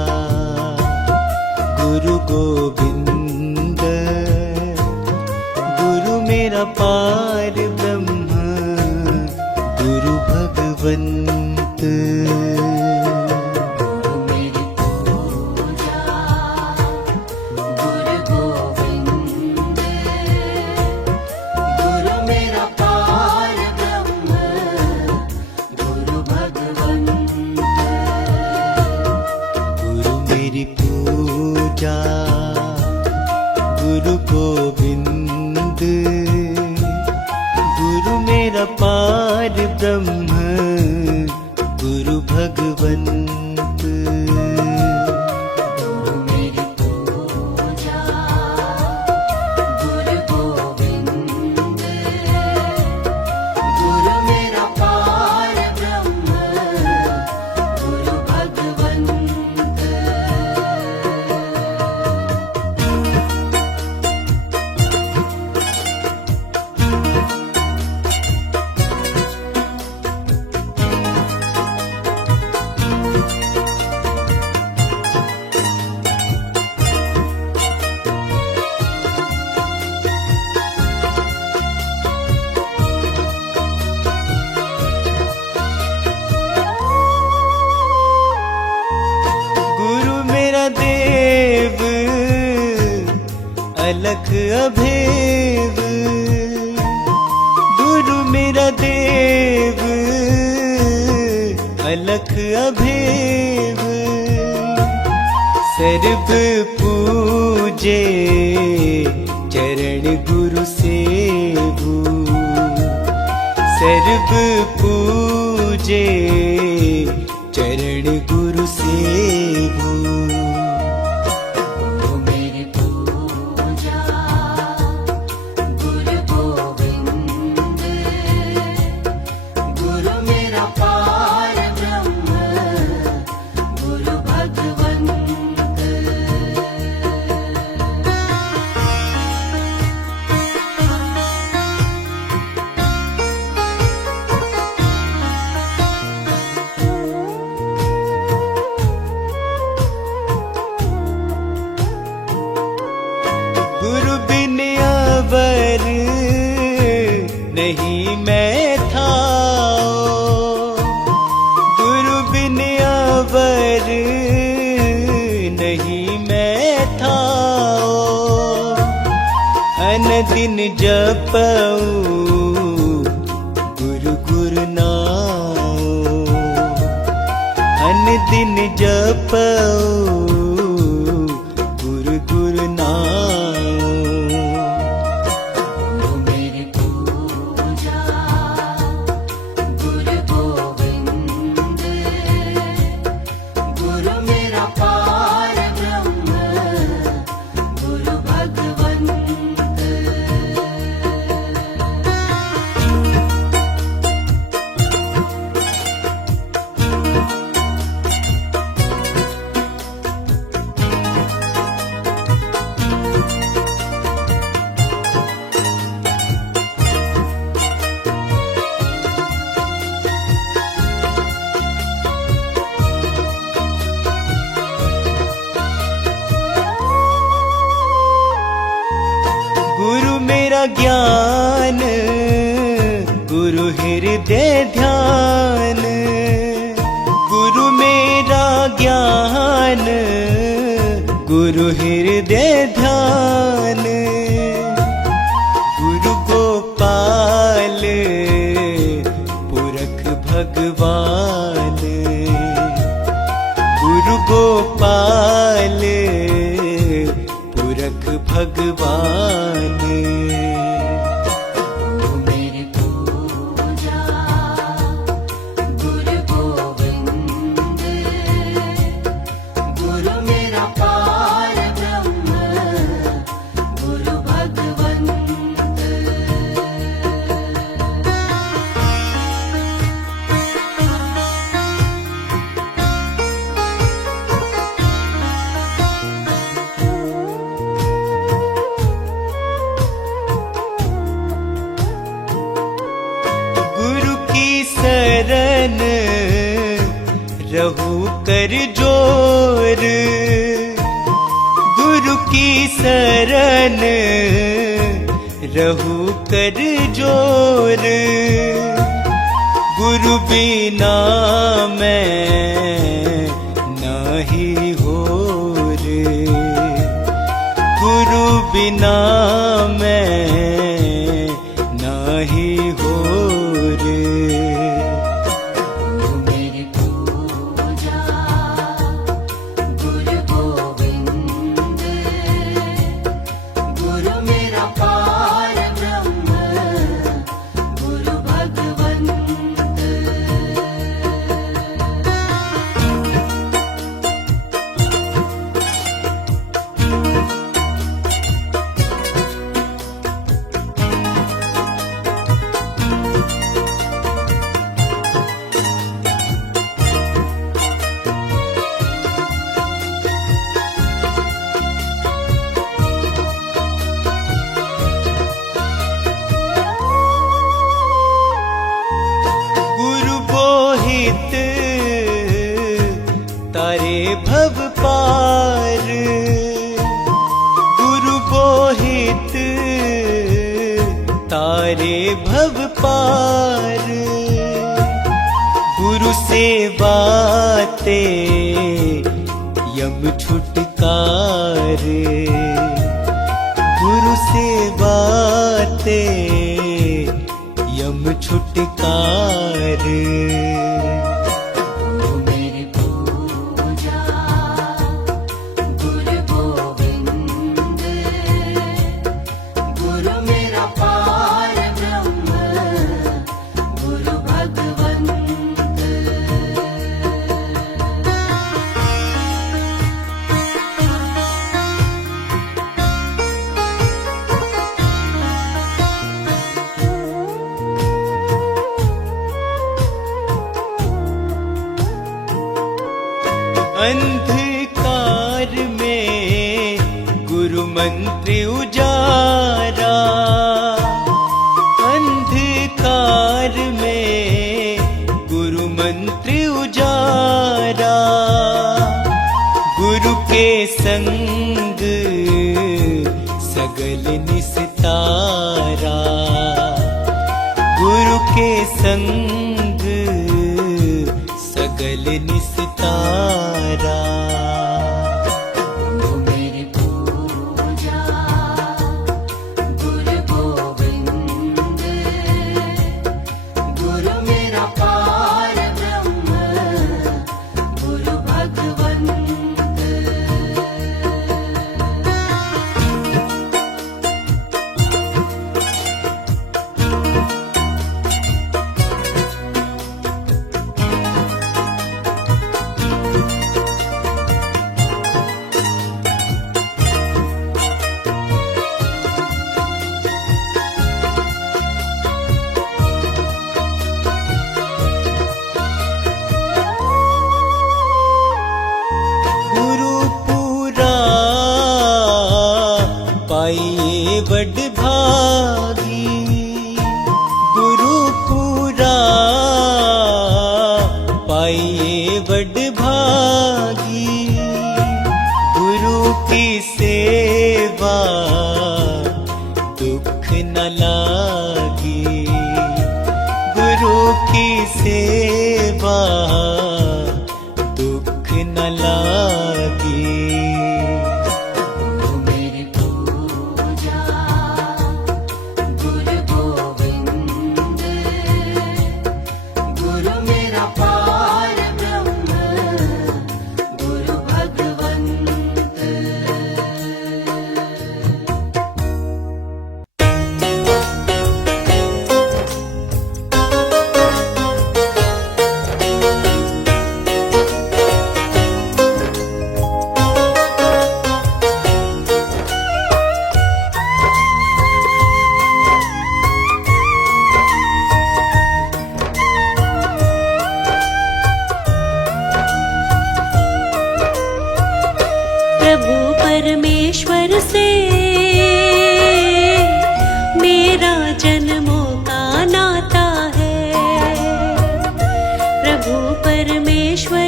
गुरु गोविंद, गुरु मेरा पार ब्रह्म, गुरु भगवंत। गुरु मेरी पूजा, गुरु गोविंद, गुरु मेरा पार ब्रह्म, गुरु भगवंत। गुरु मेरी पूजा, गुरु गोविंद, गुरु मेरा पार ब्रह्म, गुरु भगवंत। गुरु मेरी पूजा, गुरु गोविंद, गुरु मेरा पार ब्रह्म, गुरु भगवंत। गुरु मेरा देव, अलख अभेव, गुरु मेरा देव, अलख अभेव, सर्व पूजे चरण गुरु सेवु, सर्व पूजे चरण गुरु सेवु। गुरु मेरी पूजा, गुरु गोविंद, गुरु मेरा पार ब्रह्म, गुरु भगवंत। गुरु बिन अवर नहीं मैं थाओ, गुरु बिन अवर नहीं मैं थाओ, अनदिन जपऊं गुरु गुरु नाओ, अनदिन जपऊं गुरु गुरु नाओ। गुरु मेरी पूजा, गुरु गोविंद, गुरु मेरा पार ब्रह्म, गुरु भगवंत। गुरु मेरा ज्ञान, गुरु हृदय ध्यान, गुरु मेरा ज्ञान, गुरु हृदय ध्यान, गुरु गोपाल पुरख भगवान, गुरु गोपाल पुरख भगवान। गुरु मेरी पूजा, गुरु गोविंद, गुरु मेरा पार ब्रह्म, गुरु भगवंत। रहू कर जोर, गुरु की शरण रहू कर जोर। गुरु बिना मैं नहीं होर, गुरु बिना मैं नहीं होर। मेरी पूजा गुरु गोविंद, गुरु मेरा पार ब्रह्म, गुरु भगवंत। गुरु बोहित तारे भव पार, गुरु बोहित तारे भव पार। गुरु सेवाते यम छुटकार, गुरु सेवाते यम छुटकार। मेरी पूजा गुरु गोविंद, गुरु मेरा पार ब्रह्म, गुरु भगवंत। अंधकार में गुरु मंत्र उजारा, अंधकार में गुरु मंत्र उजारा। गुरु के संग सगल निस्तारा, गुरु के संग सगल निस्तारा। मेरी पूजा गुरु गोविंद, गुरु मेरा पार ब्रह्म, गुरु भगवंत। गुरु पूरा पाइए बड़ भागी, गुरु पूरा पाइए बड़ भागी। गुरु की सेवा दुख न लागी, गुरु की सेवा दुख न लागी। मेरी पूजा गुरु गोविंद, गुरु मेरा पार ब्रह्म,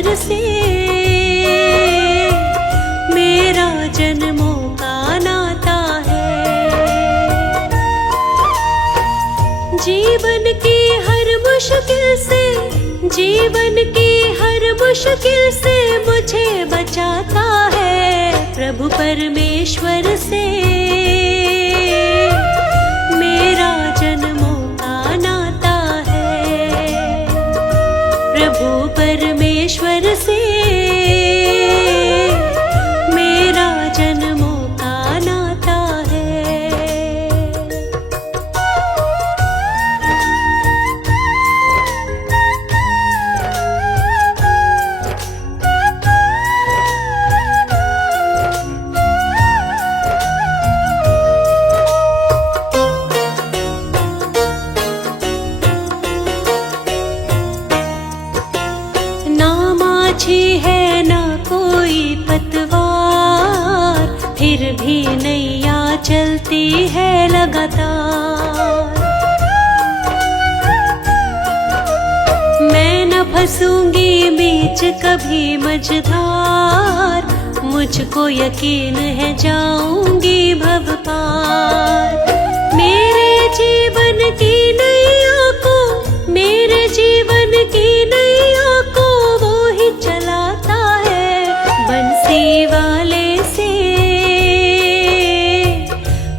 परमेश्वर से मेरा जन्मों का नाता है। जीवन की हर मुश्किल से, जीवन की हर मुश्किल से मुझे बचाता है प्रभु परमेश्वर से मेरा जन्मों का नाता है। प्रभु परमेश्वर से मेरा जन्मों का नाता है। है ना कोई पतवार, फिर भी नैया चलती है लगातार। मैं न फंसूंगी बीच कभी मझधार, मुझको यकीन है जाऊंगी भव पार। मेरे जीवन की नैया को, मेरे जीवन की नैया को चलाता है बंसी वाले से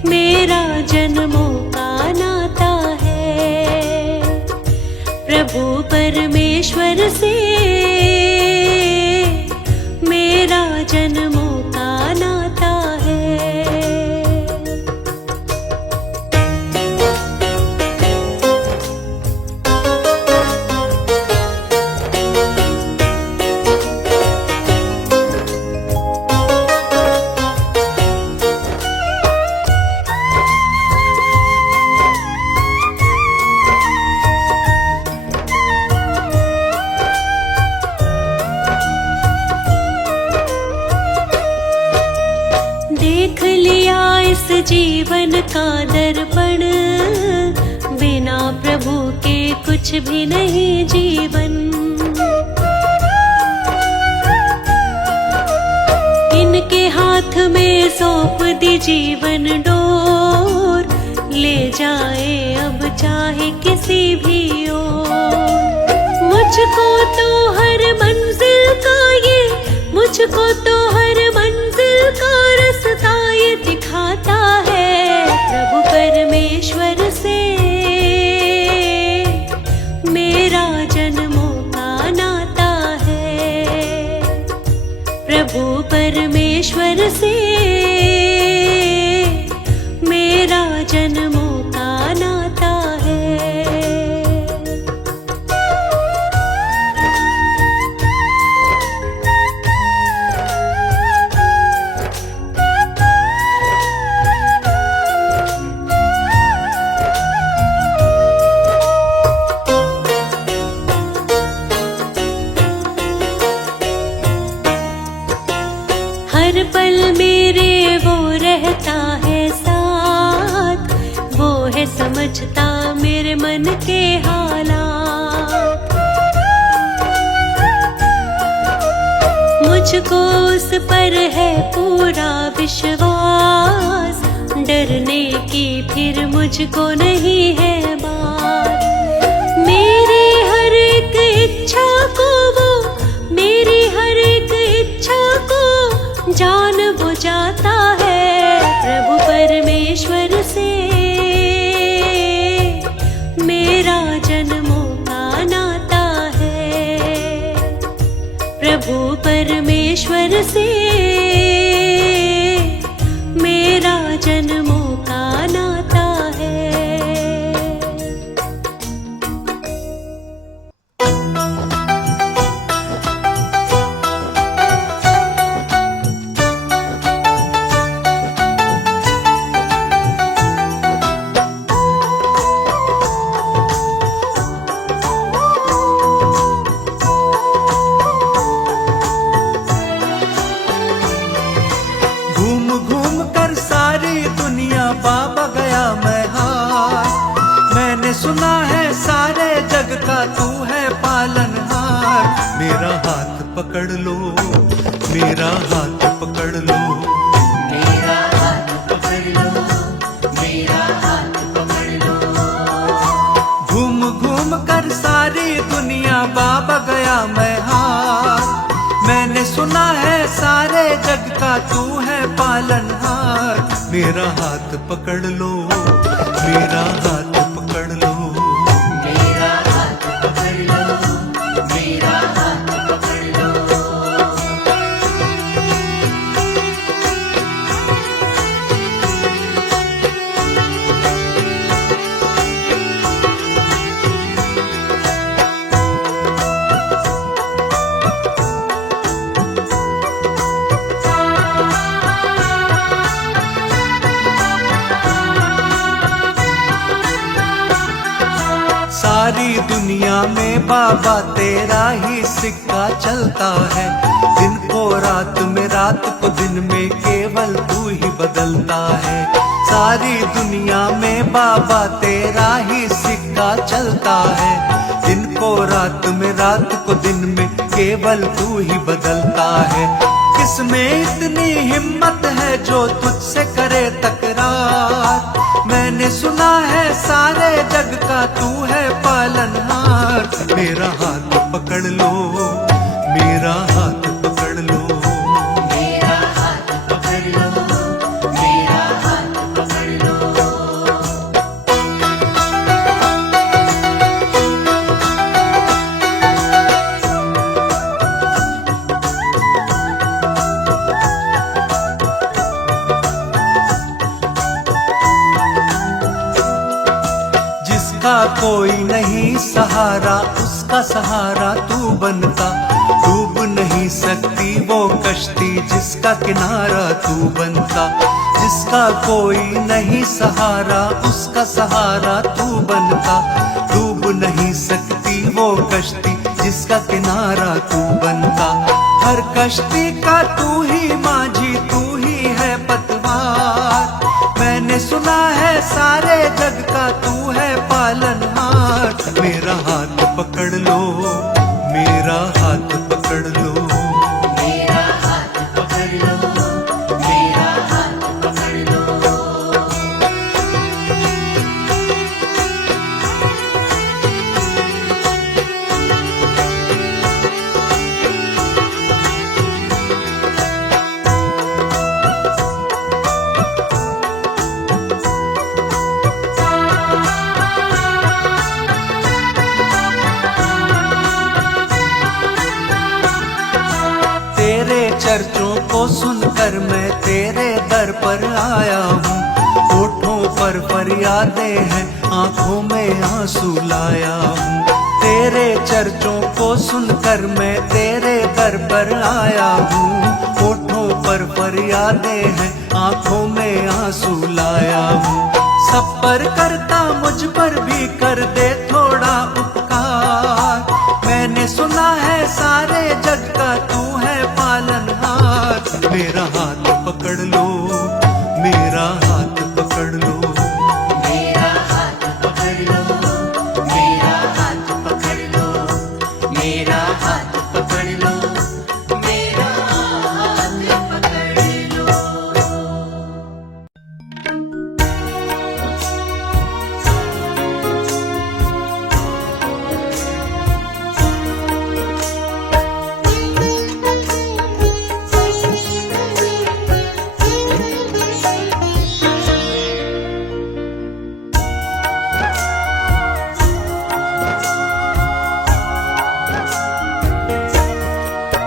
मेरा जन्मों का नाता है। प्रभु परमेश्वर से मेरा जन्मों का नाता है। देख लिया इस जीवन का दर्पण, बिना प्रभु के कुछ भी नहीं जीवन। इनके हाथ में सौंप दी जीवन डोर, ले जाए अब चाहे किसी भी ओर। मुझको तो हर मंजिल का ये, मुझको तो हर मंजिल का रास्ता ये दिखाता है प्रभु परमेश्वर से मेरा जन्मों का नाता है। प्रभु परमेश्वर से मेरा जन्मों का नाता है। हर पल मेरे वो रहता है साथ, वो है समझता मेरे मन के हालात। मुझको उस पर है पूरा विश्वास, डरने की फिर मुझको नहीं है बात। मेरी हर एक इच्छा को वो, मेरी हर एक इच्छा को जान बुझाता है प्रभु परमेश्वर से मेरा जन्मों का नाता है। प्रभु परमेश्वर से मेरा जन्मों का नाता है। घूम घूम कर सारी दुनिया पकड़ लो, मेरा हाथ पकड़ लो। मेरा हाथ पकड़ लो, मेरा हाथ पकड़ लो। घूम घूम कर सारी दुनिया बाबा गया मैं हार, मैंने सुना है सारे जग का तू है पालनहार। मेरा हाथ पकड़ लो, मेरा हाथ पकड़ लो। मेरा हाथ पकड़ लो, मेरा हाथ पकड़ लो। सारी दुनिया में बाबा तेरा ही सिक्का चलता है, दिन को रात में रात को दिन में केवल तू ही बदलता है। सारी दुनिया में बाबा तेरा ही सिक्का चलता है, दिन को रात में रात को दिन में केवल तू ही बदलता है। किसमें इतनी हिम्मत है जो तुझसे करे तकरार, मैंने सुना है सारे जग का तू है पालनहार। मेरा हाथ पकड़ लो, मेरा हाथ पकड़ लो। मेरा हाथ पकड़ लो, मेरा हाथ पकड़ लो। जिसका कोई नहीं सहारा उसका सहारा तू बनता, डूब नहीं सकती वो कश्ती जिसका किनारा तू बनता। जिसका कोई नहीं सहारा उसका सहारा तू बनता, डूब नहीं सकती वो कश्ती जिसका किनारा तू बनता। हर कश्ती का तू ही माझी, तू ही है पतवार, मैंने सुना है सारे जग का तू है पालनहार। मेरा हाथ पकड़ लो, मेरा हाथ पकड़ लो। मेरा हाथ पकड़ लो, मेरा हाथ पकड़ लो। तेरे चर्चों को सुनकर मैं तेरे दर पर आया हूँ, होठों पर फरियादें हैं आंखों में आंसू लाया हूँ। तेरे चर्चों को सुनकर मैं तेरे दर पर आया हूँ, होठों पर फरियादें हैं आंखों में आंसू लाया हूँ। सब पर करता मुझ पर भी कर दे थोड़ा उपकार, मैंने सुना है सारे जग का तू है पालनहार। मेरा हाथ पकड़ लो, मेरा हाथ पकड़ लो। मेरा हाथ पकड़ लो, मेरा हाथ पकड़ लो। मेरा हाथ पकड़ लो, मेरा हाथ पकड़ लो।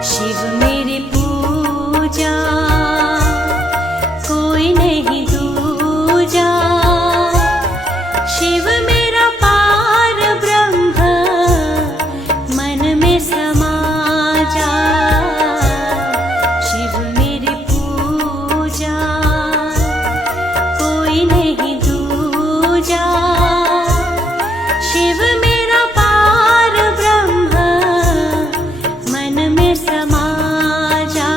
शिव मेरी पूजा कोई नहीं दूजा, शिव मेरा पार ब्रह्म मन में समा जा। शिव मेरी पूजा कोई नहीं दूजा, शिव मेरा पार ब्रह्म मन में समा जा।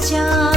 जाए।